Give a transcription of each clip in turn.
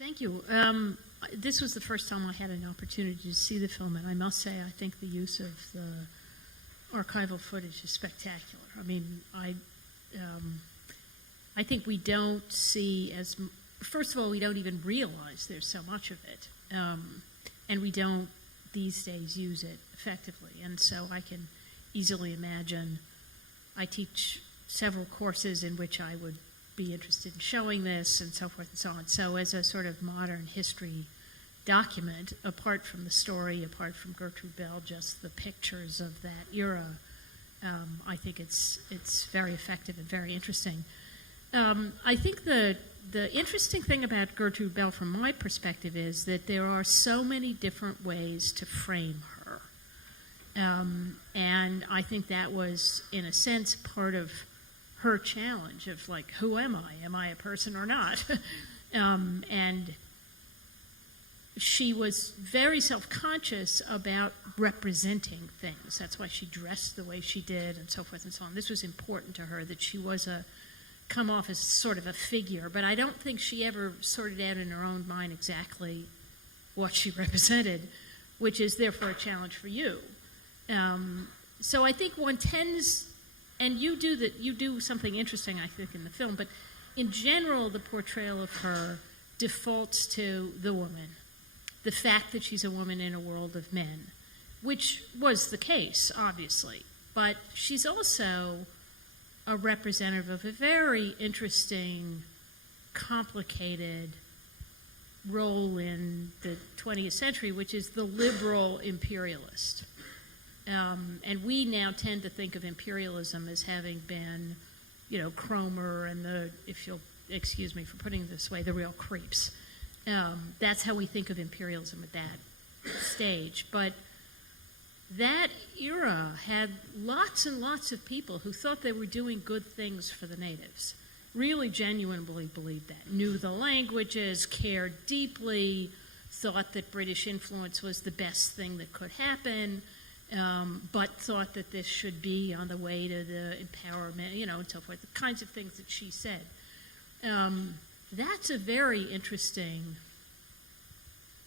Thank you. This was the first time I had an opportunity to see the film, and I must say I think the use of the archival footage is spectacular. I mean, I think we don't see as, first of all, we don't even realize there's so much of it, and we don't these days use it effectively. And so I can easily imagine, I teach several courses in which I would be interested in showing this and so forth and so on. So as a sort of modern history document, apart from the story, apart from Gertrude Bell, just the pictures of that era, I think it's very effective and very interesting. I think the interesting thing about Gertrude Bell from my perspective is that there are so many different ways to frame her. And I think that was, in a sense, part of her challenge of, like, who am I? Am I a person or not? And she was very self-conscious about representing things. That's why she dressed the way she did and so forth and so on. This was important to her, that she was come off as sort of a figure, but I don't think she ever sorted out in her own mind exactly what she represented, which is therefore a challenge for you. So I think one tends, and you do something interesting, I think, in the film, but in general, the portrayal of her defaults to the woman, the fact that she's a woman in a world of men, which was the case, obviously, but she's also a representative of a very interesting, complicated role in the 20th century, which is the liberal imperialist. And we now tend to think of imperialism as having been, Cromer and if you'll excuse me for putting it this way, the real creeps. That's how we think of imperialism at that stage. But that era had lots and lots of people who thought they were doing good things for the natives, really genuinely believed that, knew the languages, cared deeply, thought that British influence was the best thing that could happen, but thought that this should be on the way to the empowerment, and so forth, the kinds of things that she said. That's a very interesting,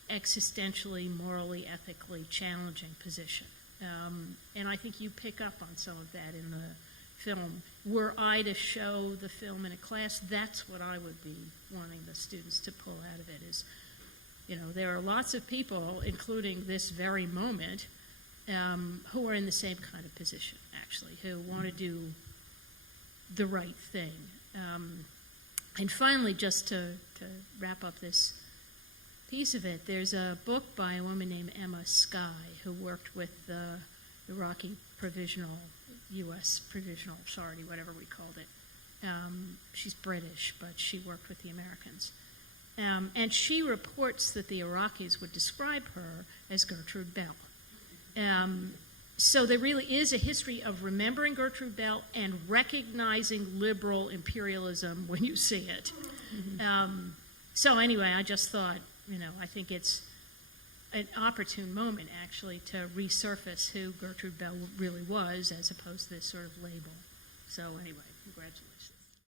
existentially, morally, ethically challenging position. And I think you pick up on some of that in the film. Were I to show the film in a class, that's what I would be wanting the students to pull out of it is, there are lots of people, including this very moment, who are in the same kind of position, actually, who want to do the right thing. And finally, just to wrap up this piece of it, there's a book by a woman named Emma Skye who worked with the Iraqi U.S. Provisional Authority, whatever we called it. She's British, but she worked with the Americans. And she reports that the Iraqis would describe her as Gertrude Bell. So there really is a history of remembering Gertrude Bell and recognizing liberal imperialism when you see it. Mm-hmm. So anyway, I just thought, I think it's an opportune moment, actually, to resurface who Gertrude Bell really was as opposed to this sort of label. So anyway, congratulations.